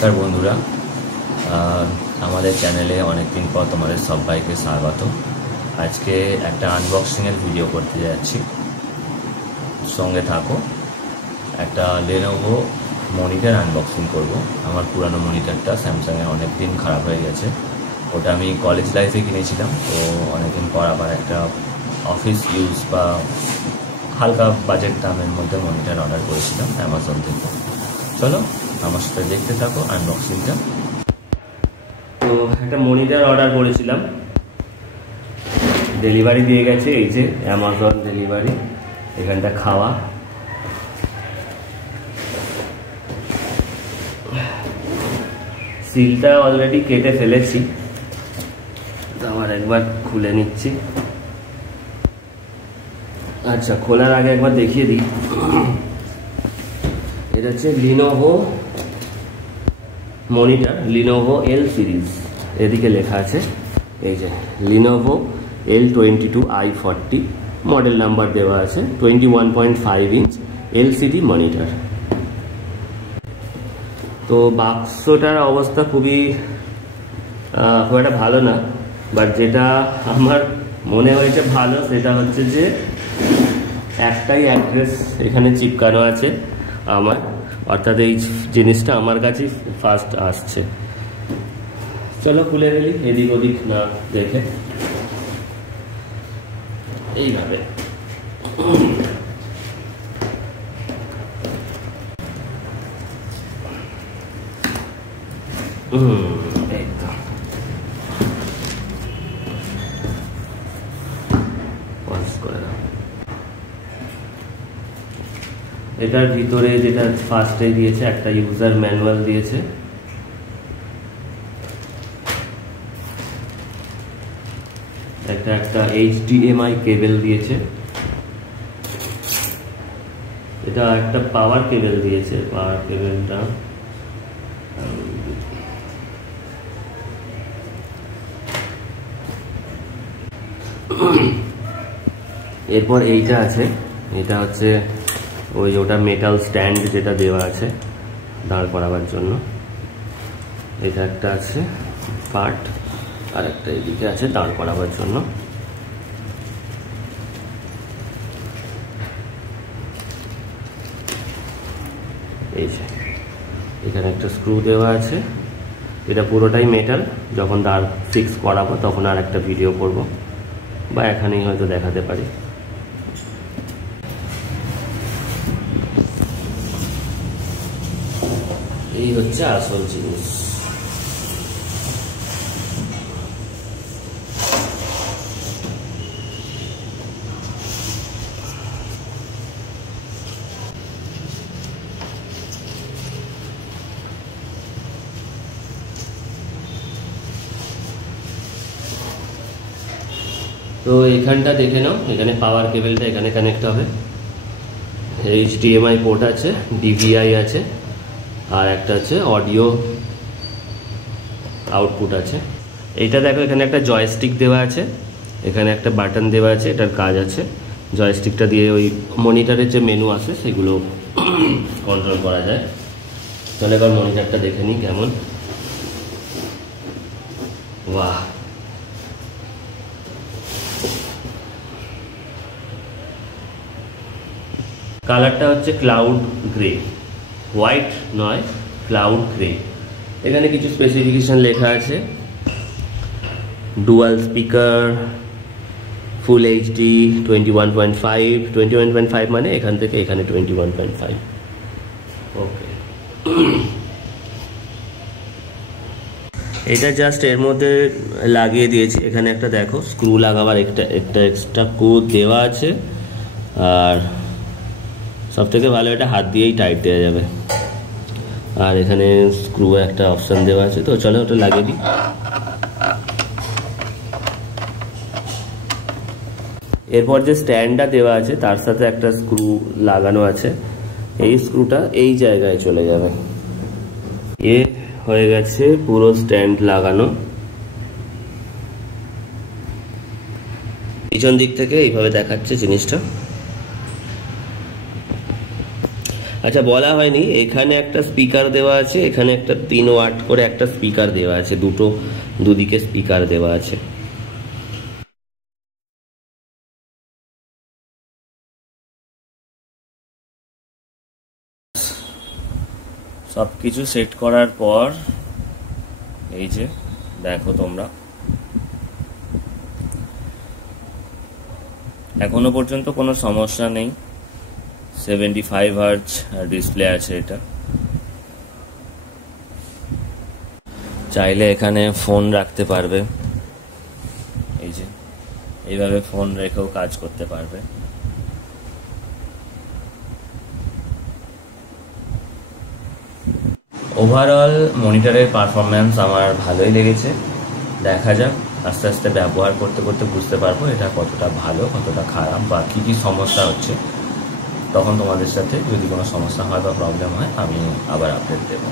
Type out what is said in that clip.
নমস্কার বন্ধুরা, আমাদের চ্যানেলে অনেকদিন পর তোমাদের সবাইকে স্বাগত। আজকে একটা আনবক্সিংয়ের ভিডিও করতে যাচ্ছি, সঙ্গে থাকো। একটা লেনোভো মনিটর আনবক্সিং করব। আমার পুরানো মনিটরটা স্যামসাংয়ের অনেক দিন খারাপ হয়ে গেছে। ওটা আমি কলেজ লাইফে কিনেছিলাম, তো অনেকদিন পর আবার একটা অফিস ইউজ বা হালকা বাজেট দামের মধ্যে মনিটর অর্ডার করেছিলাম অ্যামাজন থেকে। চলো আমার সাথে দেখতে থাকো আনবক্সিংটা। তো একটা মনিটর অর্ডার করেছিলাম, ডেলিভারি দিয়ে গেছে। এই যে অ্যামাজন ডেলিভারি, এখানটা খাওয়া। সিলটা অলরেডি কেটে ফেলেছি, আবার একবার খুলে নিচ্ছি। আচ্ছা, খোলার আগে একবার দেখিয়ে দিই। এটা হচ্ছে লিনোভো মনিটর, লিনোভো এল সিরিজ। এদিকে লেখা আছে এই যে লিনোভো L22i40, মডেল নাম্বার দেওয়া আছে। 21.5 ইঞ্চ এলসিডি মনিটর। তো বাক্সটার অবস্থা খুব একটা ভালো না, বাট যেটা আমার মনে হয়েছে ভালো সেটা হচ্ছে যে একটাই অ্যাড্রেস এখানে চিপকানো আছে আমার, অর্থাৎ এই জিনিসটা আমার কাছে ফার্স্ট আসছে। চলো খুলে ফেলি, এদিক ওদিক না দেখে। এইভাবে এই তো পজ করে দাও। এটার ভিতরে যেটা ফার্স্টে দিয়েছে, একটা ইউজার ম্যানুয়াল দিয়েছে। একটা HDMI কেবল দিয়েছে। এটা একটা পাওয়ার কেবল দিয়েছে। পাওয়ার কেবলটা এরপর এইটা আছে, এটা হচ্ছে ওই ওটা মেটাল স্ট্যান্ড যেটা দেওয়া আছে দাঁড় করাবার জন্য। এটা একটা আছে পার্ট, আর একটা এদিকে আছে দাঁড় করাবার জন্য। এই যে এখানে একটা স্ক্রু দেওয়া আছে। এটা পুরোটাই মেটাল। যখন দাঁড় ফিক্স করাবো তখন আর একটা ভিডিও করব, বা এখানেই হয়তো দেখাতে পারি। এই হচ্ছে আসল জিনিস। তো এখানটা দেখে নাও, এখানে পাওয়ার কেবলটা এখানে কানেক্ট হবে। HDMI পোর্ট আছে, DVI আছে, আর একটা আছে অডিও আউটপুট আছে। এইটা দেখো, এখানে একটা জয়স্টিক দেওয়া আছে, এখানে একটা বাটন দেওয়া আছে। এটার কাজ আছে জয়স্টিকটা দিয়ে ওই মনিটরের যে মেনু আছে সেগুলো কন্ট্রোল করা যায়। তাহলে এবার মনিটরটা দেখে নিই কেমন। বাহ, কালারটা হচ্ছে ক্লাউড গ্রে, হোয়াইট নয়, ক্লাউড গ্রে। এখানে কিছু স্পেসিফিকেশন লেখা আছে। ডুয়াল স্পিকার, ফুল HD, 21.5 মানে এখান থেকে এখানে 21.5। ওকে, এটা জাস্ট এর মধ্যে লাগিয়ে দিয়েছি। এখানে একটা দেখো স্ক্রু লাগাবার একটা এক্সট্রা স্ক্রু দেওয়া আছে, আর সব থেকে ভালো এটা হাত দিয়েই টাইট দেওয়া যাবে। আর এখানে স্ক্রু একটা অপশন দেওয়া আছে। তো চলো ওটা লাগিয়ে দিই। এরপর যে স্ট্যান্ডটা দেওয়া আছে তার সাথে একটা স্ক্রু লাগানো আছে। এই স্ক্রুটা এই জায়গায় চলে যাবে। এ হয়ে গেছে পুরো স্ট্যান্ড লাগানো। পিছন দিক থেকে এইভাবে দেখাচ্ছে জিনিসটা। আচ্ছা, বলা হয়নি এখানে একটা স্পিকার দেওয়া আছে, এখানে একটা 3 ওয়াট করে একটা স্পিকার দেওয়া আছে, দুদিকে স্পিকার দেওয়া আছে। সব কিছু সেট করার পর এই যে দেখো তোমরা, এখনো পর্যন্ত কোনো সমস্যা নেই। 75 হার্জ ডিসপ্লে আছে এটা। চাইলে এখানে ফোন রাখতে পারবে, এই যে এইভাবে ফোন রেখেও কাজ করতে পারবে। ওভারঅল মনিটরের পারফরম্যান্স আমার ভালোই লেগেছে। দেখা যাক, আস্তে আস্তে ব্যবহার করতে করতে বুঝতে পারবো এটা কতটা ভালো কতটা খারাপ বা কী কী সমস্যা হচ্ছে। তখন তোমাদের সাথে যদি কোনো সমস্যা হয় বা প্রবলেম হয় আমি আবার আপডেট দেবো।